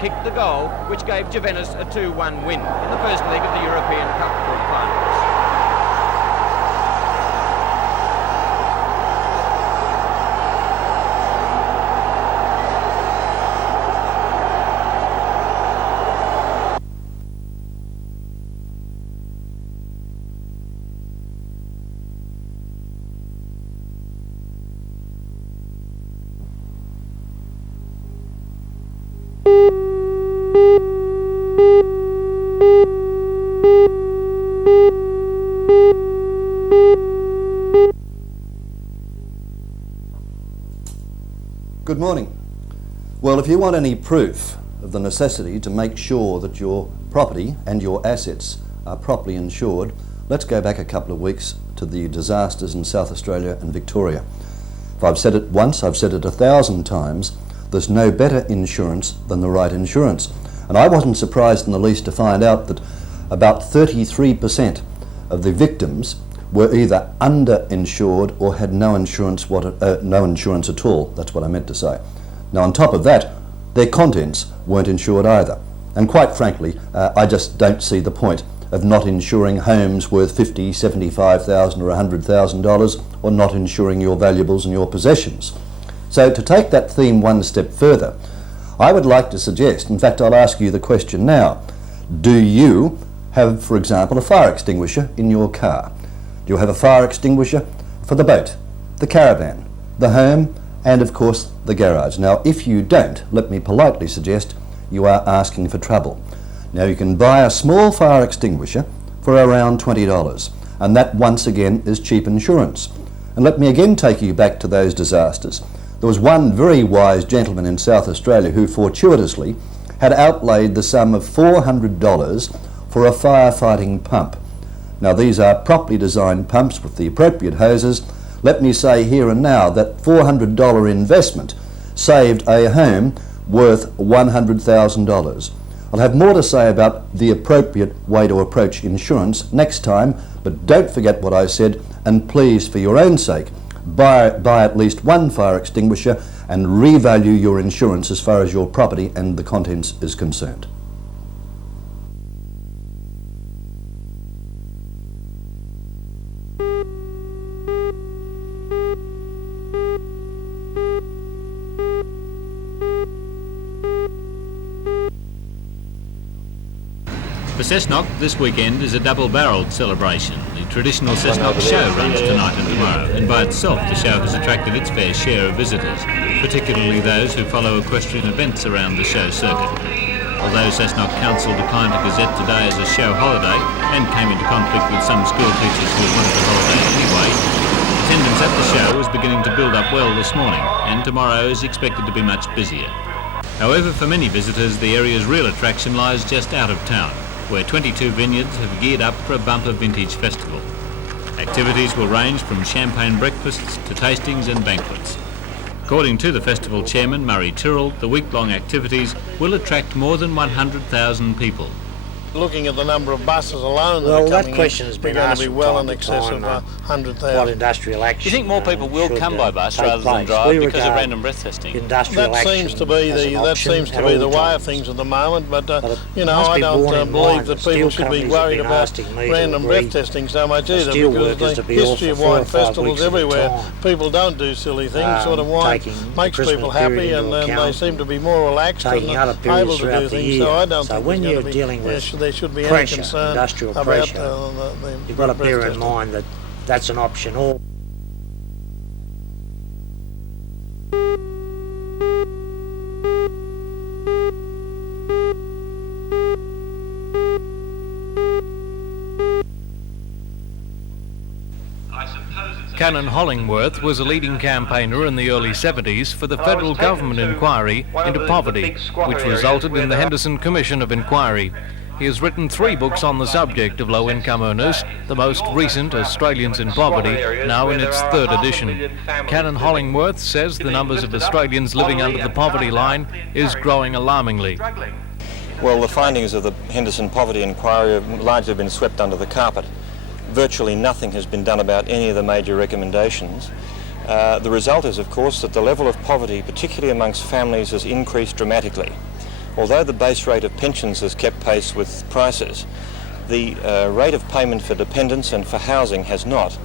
Kicked the goal, which gave Juventus a 2-1 win in the first leg of the European Cup quarter-finals. Good morning. Well, if you want any proof of the necessity to make sure that your property and your assets are properly insured, let's go back a couple of weeks to the disasters in South Australia and Victoria. If I've said it once, I've said it 1,000 times, there's no better insurance than the right insurance. And I wasn't surprised in the least to find out that about 33% of the victims were either underinsured or had no insurance at all. That's what I meant to say. Now, on top of that, their contents weren't insured either. And quite frankly, I just don't see the point of not insuring homes worth $50,000, $75,000 or $100,000, or not insuring your valuables and your possessions. So to take that theme one step further, I would like to suggest, in fact I'll ask you the question now, do you have, for example, a fire extinguisher in your car? Do you have a fire extinguisher for the boat, the caravan, the home, and of course the garage? Now, if you don't, let me politely suggest you are asking for trouble. Now, you can buy a small fire extinguisher for around $20, and that once again is cheap insurance. And let me again take you back to those disasters. There was one very wise gentleman in South Australia who fortuitously had outlaid the sum of $400 for a firefighting pump. Now, these are properly designed pumps with the appropriate hoses. Let me say here and now that $400 investment saved a home worth $100,000. I'll have more to say about the appropriate way to approach insurance next time, but don't forget what I said, and please, for your own sake, buy at least one fire extinguisher and revalue your insurance as far as your property and the contents is concerned. For Cessnock, this weekend is a double-barrelled celebration. The traditional Cessnock show runs tonight and tomorrow, and by itself the show has attracted its fair share of visitors, particularly those who follow equestrian events around the show circuit. Although Cessnock Council declined to gazette today as a show holiday and came into conflict with some school teachers who wanted the holiday anyway, attendance at the show is beginning to build up well this morning, and tomorrow is expected to be much busier. However, for many visitors, the area's real attraction lies just out of town, where 22 vineyards have geared up for a bumper vintage festival. Activities will range from champagne breakfasts to tastings and banquets. According to the festival chairman, Murray Tyrrell, the week-long activities will attract more than 100,000 people. Looking at the number of buses alone that are coming question has been asked to be well in excess of 100,000. What industrial action? Do you think more people will come by bus rather than drive because of random breath testing? That seems to be the way of things at the moment, but you know, I don't believe that people should be worried about random breath testing so much either, because the history of wine festivals everywhere, people don't do silly things. Sort of wine makes people happy, and then they seem to be more relaxed and able to do things. So I don't think when you're dealing with there should be pressure, any concern industrial about pressure, you've got to bear in mind that that's an option. Canon Hollingworth was a leading campaigner in the early 70s for the federal government inquiry into poverty, which resulted in the Henderson Commission of Inquiry. He has written 3 books on the subject of low-income earners, the most recent, Australians in Poverty, now in its 3rd edition. Canon Hollingworth says the numbers of Australians living under the poverty line is growing alarmingly. Well, the findings of the Henderson Poverty Inquiry have largely been swept under the carpet. Virtually nothing has been done about any of the major recommendations. The result is, of course, that the level of poverty, particularly amongst families, has increased dramatically. Although the base rate of pensions has kept pace with prices, the rate of payment for dependents and for housing has not.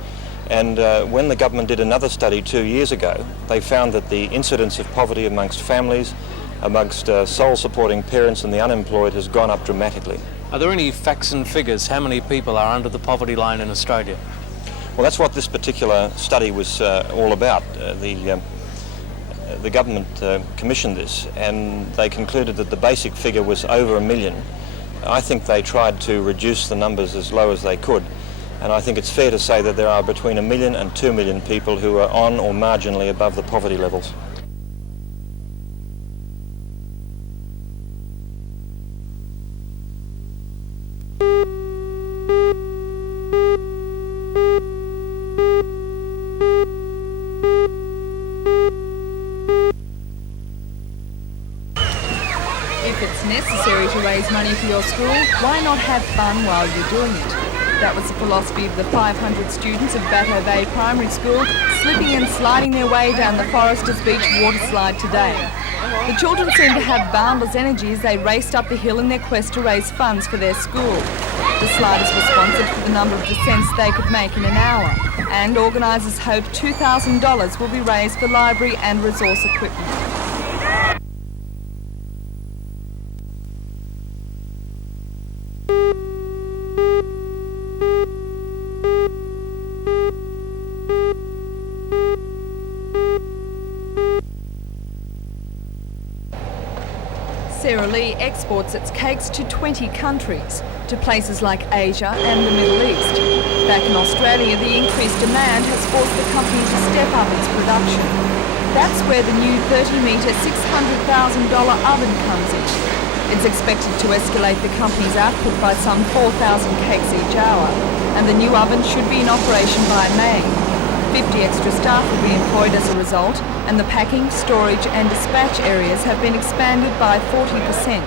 And when the government did another study 2 years ago, they found that the incidence of poverty amongst families, amongst sole supporting parents and the unemployed has gone up dramatically. Are there any facts and figures? How many people are under the poverty line in Australia? Well, that's what this particular study was all about. The government commissioned this, and they concluded that the basic figure was over 1 million. I think they tried to reduce the numbers as low as they could, and I think it's fair to say that there are between 1 million and 2 million people who are on or marginally above the poverty levels. If it's necessary to raise money for your school, why not have fun while you're doing it? That was the philosophy of the 500 students of Batto Bay Primary School, slipping and sliding their way down the Foresters Beach water slide today. The children seemed to have boundless energy as they raced up the hill in their quest to raise funds for their school. The sliders were sponsored for the number of descents they could make in an hour, and organisers hope $2,000 will be raised for library and resource equipment. Sarah Lee exports its cakes to 20 countries, to places like Asia and the Middle East. Back in Australia, the increased demand has forced the company to step up its production. That's where the new 30-metre, $600,000 oven comes in. It's expected to escalate the company's output by some 4,000 cakes each hour, and the new oven should be in operation by May. 50 extra staff will be employed as a result, and the packing, storage and dispatch areas have been expanded by 40%.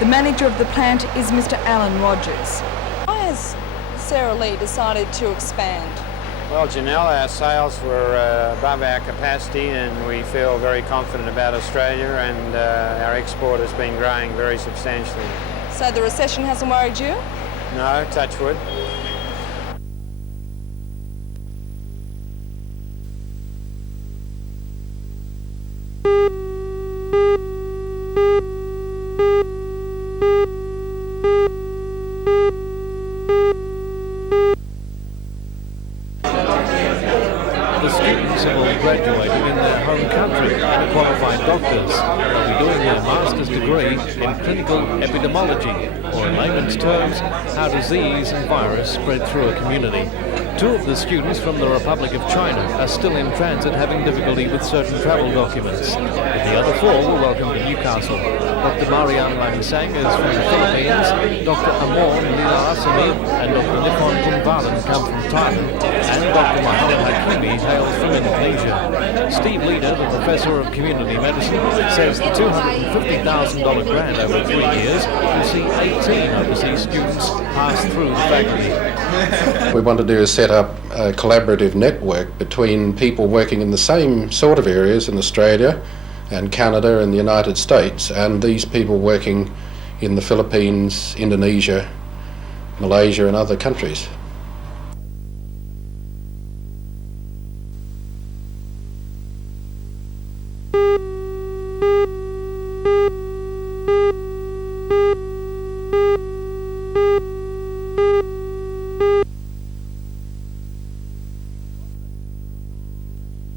The manager of the plant is Mr. Alan Rogers. Why has Sarah Lee decided to expand? Well, Janelle, our sales were above our capacity, and we feel very confident about Australia, and our export has been growing very substantially. So the recession hasn't worried you? No, touch wood. The students have all graduated in their home country and are qualified doctors. They'll be doing their master's degree in clinical epidemiology, or in layman's terms, how disease and virus spread through a community. 2 of the students from the Republic of China are still in transit, having difficulty with certain travel documents. But the other 4 were welcome to Newcastle. Dr. Marian Langsang is from the Philippines, Dr. Amor Nilasami and Dr. Nipon Jinvalan come from Thailand, and Dr. Muhammad Hakimi hails from Indonesia. Steve Leader, the Professor of Community Medicine, says the $250,000 grant over 3 years will see 18 overseas students pass through the faculty. What we want to do is set up a collaborative network between people working in the same sort of areas in Australia and Canada and the United States, and these people working in the Philippines, Indonesia, Malaysia and other countries.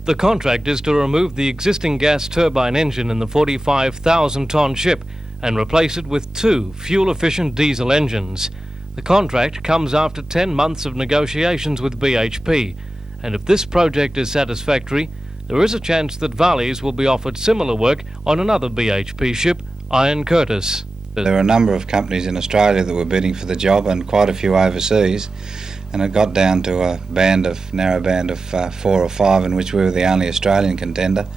The contract is to remove the existing gas turbine engine in the 45,000-tonne ship and replace it with 2 fuel-efficient diesel engines. The contract comes after 10 months of negotiations with BHP, and if this project is satisfactory, there is a chance that Valleys will be offered similar work on another BHP ship, Iron Curtis. There were a number of companies in Australia that were bidding for the job and quite a few overseas, and it got down to a narrow band of 4 or 5 in which we were the only Australian contender,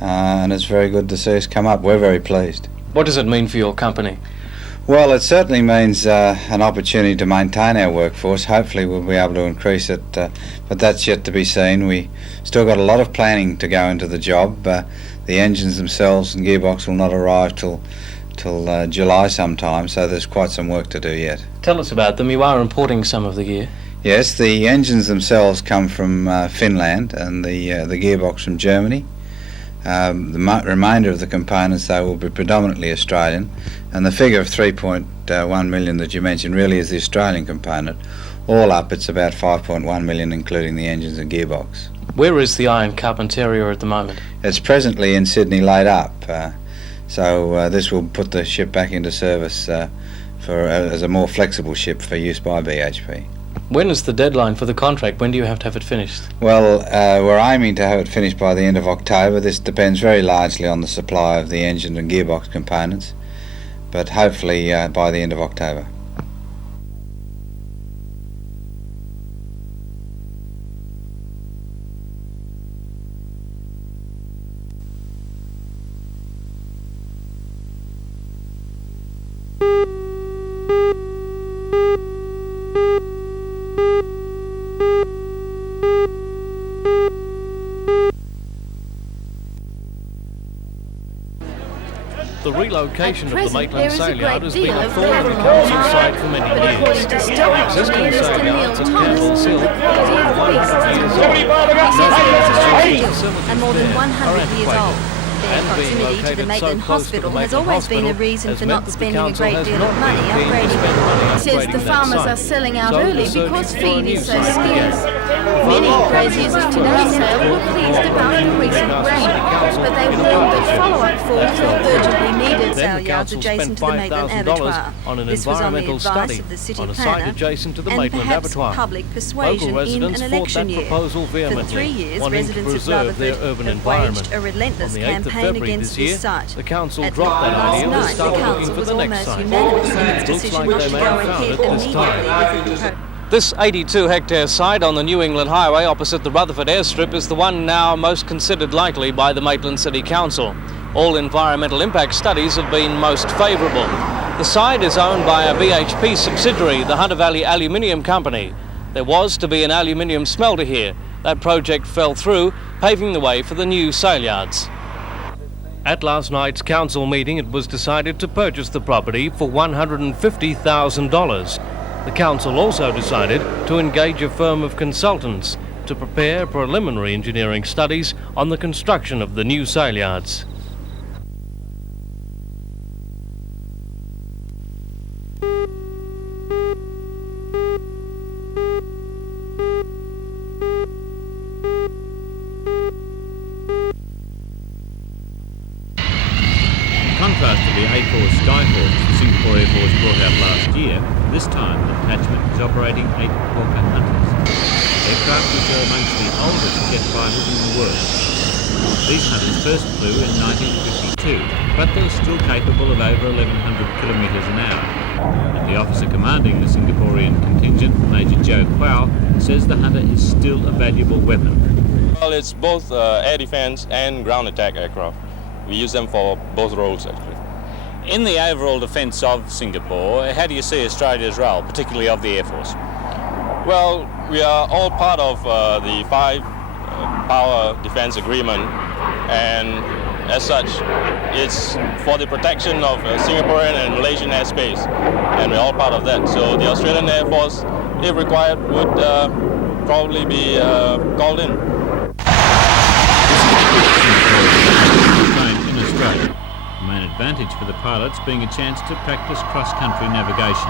and it's very good to see us come up. We're very pleased. What does it mean for your company? Well, it certainly means an opportunity to maintain our workforce. Hopefully we'll be able to increase it, but that's yet to be seen. We still got a lot of planning to go into the job. The engines themselves and gearbox will not arrive till July sometime, so there's quite some work to do yet. Tell us about them. You are importing some of the gear. Yes, the engines themselves come from Finland and the gearbox from Germany. The remainder of the components, though, will be predominantly Australian, and the figure of 3.1 million that you mentioned really is the Australian component. All up, it's about 5.1 million, including the engines and gearbox. Where is the Iron Cup Interior at the moment? It's presently in Sydney laid up, so this will put the ship back into service as a more flexible ship for use by BHP. When is the deadline for the contract? When do you have to have it finished? Well, we're aiming to have it finished by the end of October. This depends very largely on the supply of the engine and gearbox components, but hopefully by the end of October. The relocation of the Maitland sail yard has been a thorn in the council's side for many years. The existing sail yards at Campbell's Hill are 100 years old. And more than 100 years old. Their proximity to the Maitland Hospital has always been a reason for not spending a great deal of money upgrading. He says the farmers are selling out early because feed is so scarce. Many graziers of today's sale were pleased about the recent rain, but they warned that follow-up falls are urgently needed. Sale yards adjacent to the Maitland Abattoir. This was on the advice of the city planner and perhaps public persuasion in an election year. For 3 years, residents of Rutherford have waged a relentless campaign against this site. The council At dropped that last idea and night, the started looking council for was the next almost site. unanimous in its Looks decision like not they to may go have ahead found it this immediately time. with the proposal. This 82-hectare site on the New England Highway opposite the Rutherford airstrip is the one now most considered likely by the Maitland City Council. All environmental impact studies have been most favourable. The site is owned by a BHP subsidiary, the Hunter Valley Aluminium Company. There was to be an aluminium smelter here. That project fell through, paving the way for the new sail yards. At last night's council meeting, it was decided to purchase the property for $150,000. The council also decided to engage a firm of consultants to prepare preliminary engineering studies on the construction of the new sail yards. In contrast to the A4 Skyhawks the Singapore Air Force brought out last year, this time the detachment is operating 8 Hawker Hunters. Aircraft which are amongst the oldest jet fighters in the world. These Hunters first flew in 1952, but they're still capable of over 1,100 kilometres an hour. And the officer commanding the Singaporean contingent, Major Joe Kwao, says the Hunter is still a valuable weapon. Well, it's both air defence and ground attack aircraft. We use them for both roles, actually. In the overall defence of Singapore, how do you see Australia's role, particularly of the Air Force? Well, we are all part of the 5 Power Defence Agreement, and as such, it's for the protection of Singaporean and Malaysian airspace, and we're all part of that. So the Australian Air Force, if required, would probably be called in. The main advantage for the pilots being a chance to practice cross-country navigation,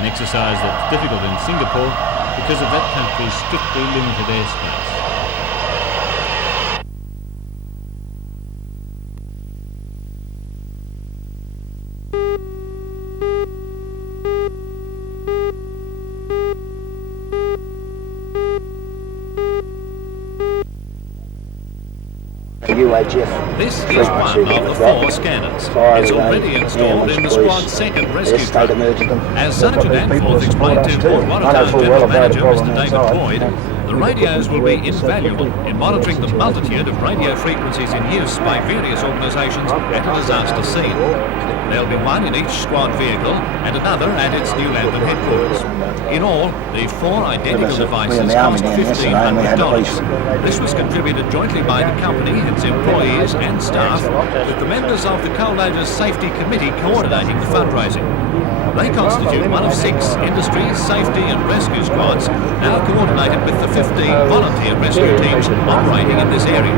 an exercise that's difficult in Singapore because of that country's strictly limited airspace. This is one of the 4 scanners. It's already installed in the squad's second rescue truck. As Sergeant Danforth explained to Port Waratah's General Manager, Mr. David Boyd, the radios will be invaluable in monitoring the multitude of radio frequencies in use by various organisations at a disaster scene. There'll be one in each squad vehicle and another at its New Lambton headquarters. In all, the 4 identical devices cost $1,500. This was contributed jointly by the company, its employees and staff, with the members of the Coal Loaders Safety Committee coordinating the fundraising. They constitute one of 6 industry, safety and rescue squads now coordinated with the 15 volunteer rescue teams operating in this area.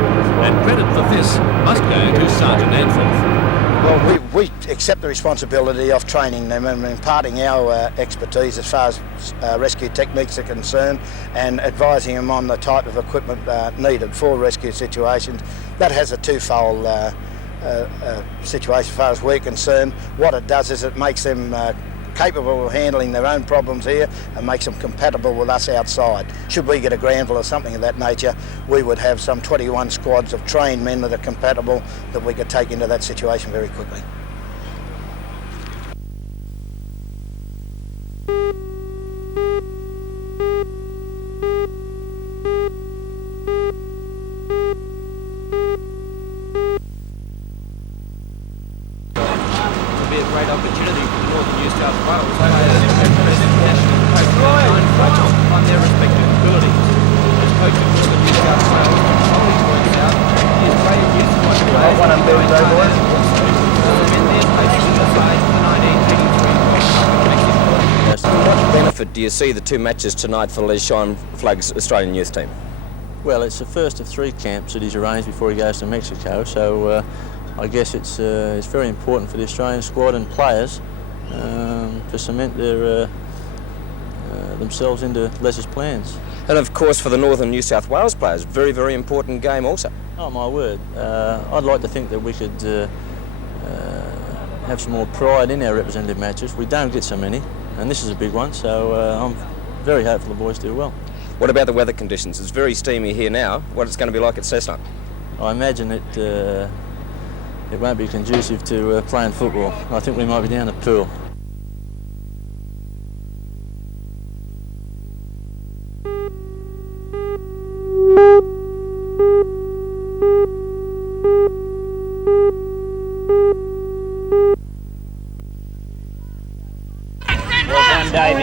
And credit for this must go to Sergeant Danforth. Well, we accept the responsibility of training them and imparting our expertise as far as rescue techniques are concerned and advising them on the type of equipment needed for rescue situations. That has a twofold situation as far as we're concerned. What it does is it makes them capable of handling their own problems here and makes them compatible with us outside. Should we get a Granville or something of that nature, we would have some 21 squads of trained men that are compatible that we could take into that situation very quickly. It'll be a great opportunity for the Northern New South Wales on their respective abilities. As coach of Northern New South Wales, Ollie points out, he has graded youth squad players in their coaching in the side of the 1983 World Cup. What benefit do you see the 2 matches tonight for Les Shine Flag's Australian youth team? Well, it's the first of 3 camps that he's arranged before he goes to Mexico, so I guess it's very important for the Australian squad and players to cement their themselves into Les's plans. And of course for the Northern New South Wales players, very, very important game also. Oh my word, I'd like to think that we could have some more pride in our representative matches. We don't get so many, and this is a big one, so I'm very hopeful the boys do well. What about the weather conditions? It's very steamy here now. What it's going to be like at Cessnock? I imagine it won't be conducive to playing football. I think we might be down the pool. Well done, Davey.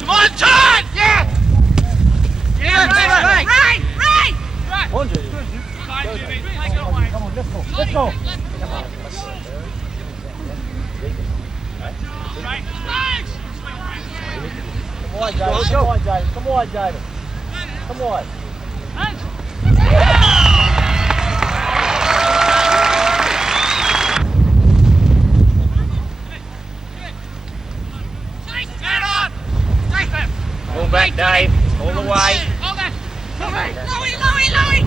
Come on, Todd! Yeah! Yeah, right! On, Jimmy. Come on, let's go. Let's go. Come on, David. Come on, David. Come on, David. Come on. Pull back, Dave. All the way. Louie!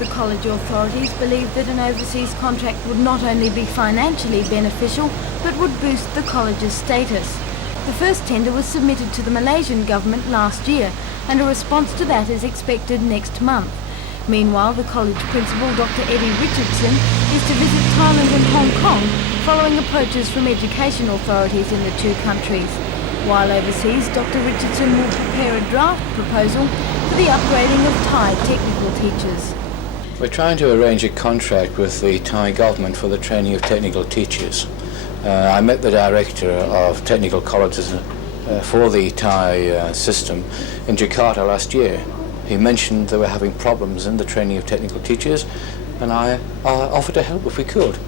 The college authorities believe that an overseas contract would not only be financially beneficial, but would boost the college's status. The first tender was submitted to the Malaysian government last year, and a response to that is expected next month. Meanwhile, the college principal, Dr. Eddie Richardson, is to visit Thailand and Hong Kong following approaches from education authorities in the 2 countries. While overseas, Dr. Richardson will prepare a draft proposal for the upgrading of Thai technical teachers. We're trying to arrange a contract with the Thai government for the training of technical teachers. I met the director of technical colleges for the Thai system in Jakarta last year. He mentioned they were having problems in the training of technical teachers, and I offered to help if we could.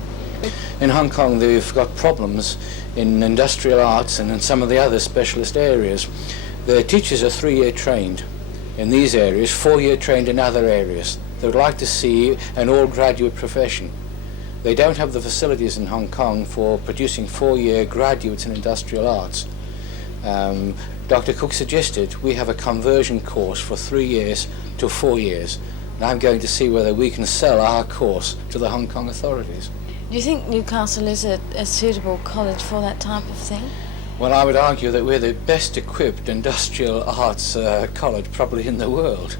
In Hong Kong, they've got problems in industrial arts and in some of the other specialist areas. Their teachers are 3-year trained in these areas, 4-year trained in other areas. They would like to see an all-graduate profession. They don't have the facilities in Hong Kong for producing 4-year graduates in industrial arts. Dr. Cook suggested we have a conversion course for 3 years to 4 years. And I'm going to see whether we can sell our course to the Hong Kong authorities. Do you think Newcastle is a suitable college for that type of thing? Well, I would argue that we're the best equipped industrial arts college probably in the world.